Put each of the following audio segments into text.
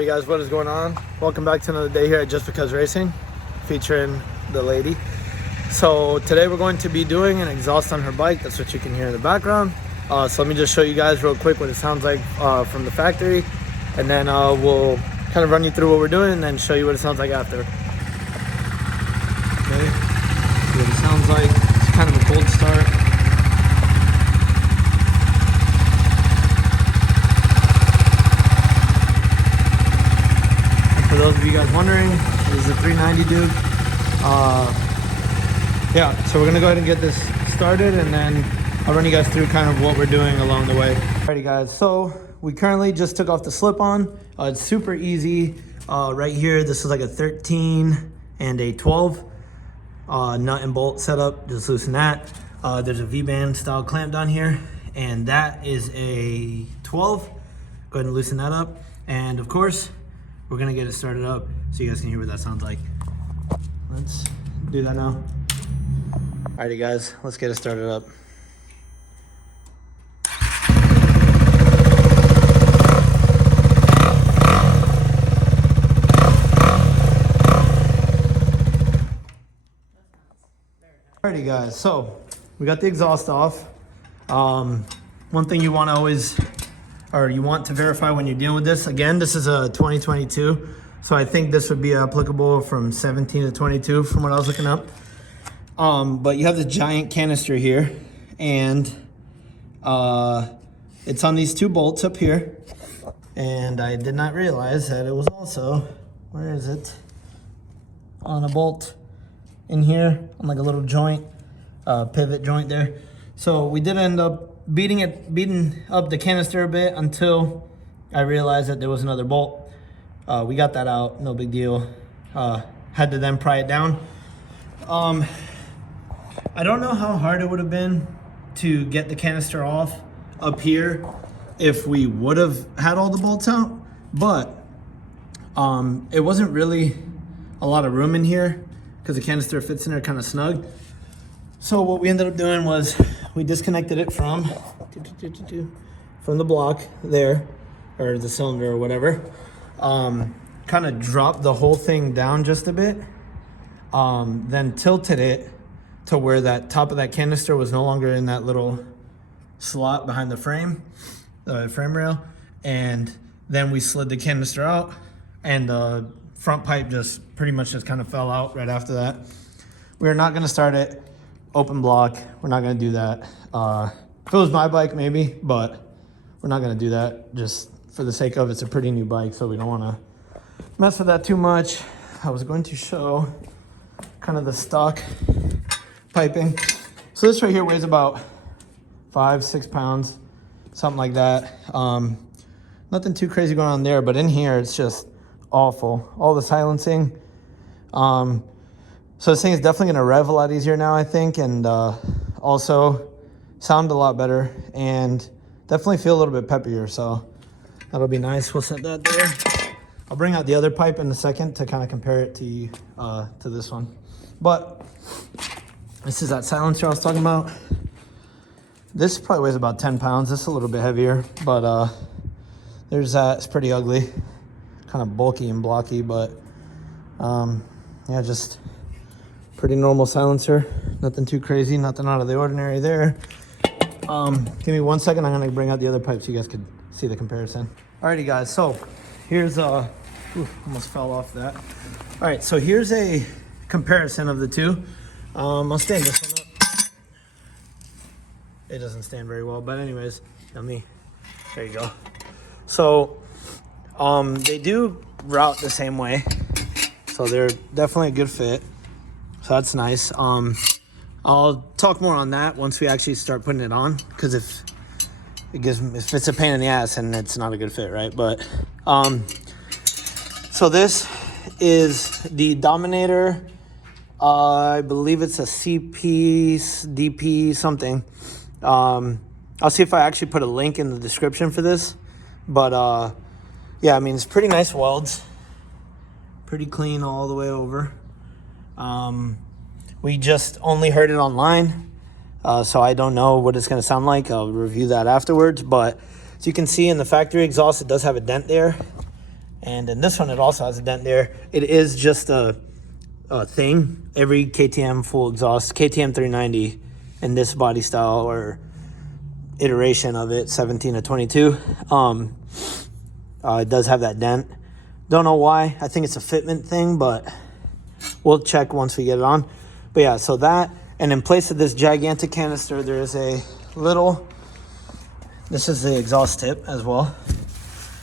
Hey guys, what is going on? Welcome back to another day here at Just Because Racing, featuring the lady. So today we're going to be doing an exhaust on her bike. That's what you can hear in the background. So let me just show you guys real quick what it sounds like from the factory, and then we'll kind of run you through what we're doing and then show you what it sounds like after. Okay, so what it sounds like, it's kind of a cold start. For those of you guys wondering, this is a 390 Duke. Yeah, so we're gonna go ahead and get this started, and then I'll run you guys through kind of what we're doing along the way. Alrighty guys, so we currently just took off the slip-on. It's super easy. Right here, this is like a 13 and a 12 nut and bolt setup. Just loosen that. There's a V-band style clamp down here, and that is a 12. Go ahead and loosen that up, and of course, we're gonna get it started up so you guys can hear what that sounds like. Let's do that now. Alrighty guys, let's get it started up. Alrighty guys, so we got the exhaust off. One thing you want to always, or you want to verify when you're dealing with this, again, this is a 2022, so I think this would be applicable from 17 to 22 from what I was looking up. But you have the giant canister here, and it's on these two bolts up here, and I did not realize that it was also, where is it, on a bolt in here, on like a little joint, pivot joint there. So we did end up beating up the canister a bit until I realized that there was another bolt. We got that out, no big deal. Had to then pry it down. I don't know how hard it would have been to get the canister off up here if we would have had all the bolts out, but it wasn't really a lot of room in here because the canister fits in there kind of snug. So what we ended up doing was we disconnected it from the block there, or the cylinder or whatever. Kind of dropped the whole thing down just a bit, then tilted it to where that top of that canister was no longer in that little slot behind the frame rail, and then we slid the canister out, and the front pipe just pretty much just kind of fell out right after that. We're not going to start it open block. We're not going to do that. If it was my bike, maybe, but we're not going to do that just for the sake of it's a pretty new bike, so we don't want to mess with that too much. I was going to show kind of the stock piping. So this right here weighs about 5-6 pounds, something like that. Nothing too crazy going on there, but in here it's just awful. All the silencing. So this thing is definitely gonna rev a lot easier now, I think, and also sound a lot better, and definitely feel a little bit peppier, so that'll be nice. We'll set that there. I'll bring out the other pipe in a second to kind of compare it to this one. But this is that silencer I was talking about. This probably weighs about 10 pounds. This is a little bit heavier, but there's that. It's pretty ugly, kind of bulky and blocky, but yeah, just pretty normal silencer. Nothing too crazy, nothing out of the ordinary there. Give me 1 second. I'm gonna bring out the other pipe so you guys could see the comparison. Alrighty guys, so here's almost fell off that. All right, so here's a comparison of the two. I'll stand this one up. It doesn't stand very well, but anyways, there you go. So they do route the same way, so they're definitely a good fit, so that's nice. I'll talk more on that once we actually start putting it on, because if it's a pain in the ass, and it's not a good fit, right? But so this is the Dominator. I believe it's a CP DP something. I'll see if I actually put a link in the description for this, but yeah, I mean, it's pretty nice welds, pretty clean all the way over. We just only heard it online, so I don't know what it's going to sound like. I'll review that afterwards, but as you can see in the factory exhaust, it does have a dent there, And in this one, it also has a dent there. It is just a thing. Every KTM full exhaust, KTM 390 in this body style or iteration of it, 17 to 22, it does have that dent. Don't know why. I think it's a fitment thing, but we'll check once we get it on. But yeah, so that, and in place of this gigantic canister, there is a little, this is the exhaust tip as well.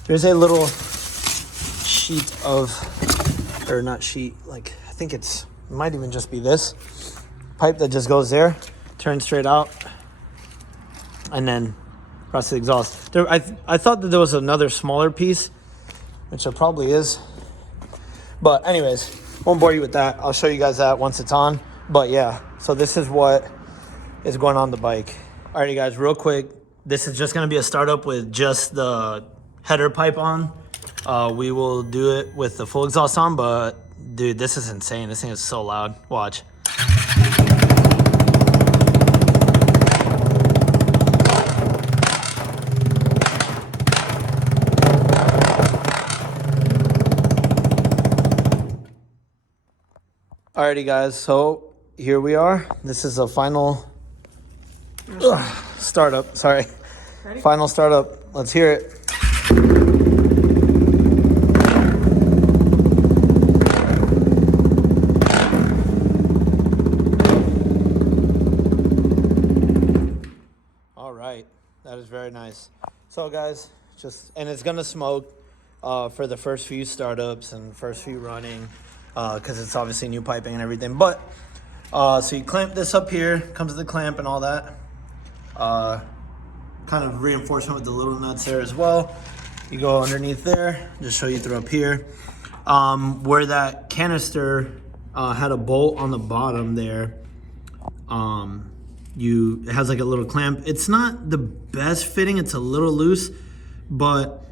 There's a little sheet of, or not sheet, like I think it might even just be this pipe that just goes there, turns straight out, and then across the exhaust. There, I thought that there was another smaller piece, which there probably is. But anyways, won't bore you with that. I'll show you guys that once it's on. But yeah, so this is what is going on the bike. Alrighty guys, real quick. This is just gonna be a startup with just the header pipe on. We will do it with the full exhaust on, but dude, this is insane. This thing is so loud. Watch. Alrighty guys, so here we are. This is a final startup, sorry. Ready? Final startup, let's hear it. All right, that is very nice. So guys, and it's gonna smoke for the first few startups and first few running, because it's obviously new piping and everything. But so you clamp this up here, comes the clamp and all that. Kind of reinforcement with the little nuts there as well. You go underneath there, just show you through up here. Where that canister had a bolt on the bottom there, it has like a little clamp. It's not the best fitting, it's a little loose, but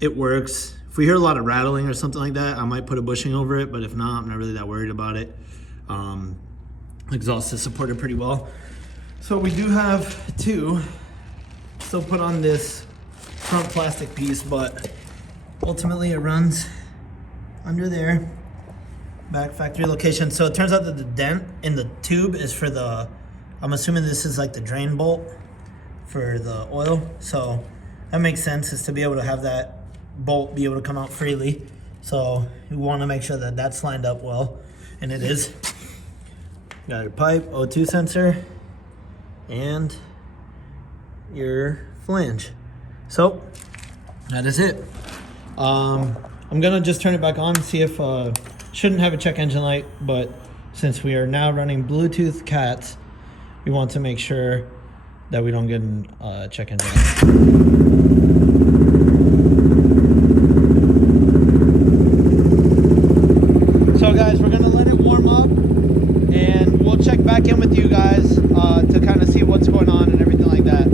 it works. If we hear a lot of rattling or something like that, I might put a bushing over it, but if not, I'm not really that worried about it. Exhaust is supported pretty well. So we do have two. Still put on this front plastic piece, but ultimately it runs under there, back factory location. So it turns out that the dent in the tube is for the, I'm assuming this is like the drain bolt for the oil. So that makes sense, is to be able to have that bolt be able to come out freely. So we want to make sure that that's lined up well, and it is. Got your pipe, O2 sensor, and your flange. So that is it. I'm gonna just turn it back on, see if shouldn't have a check engine light, but since we are now running Bluetooth cats, we want to make sure that we don't get a check engine light. So guys, we're gonna let it warm up and we'll check back in with you guys to kind of see what's going on and everything like that.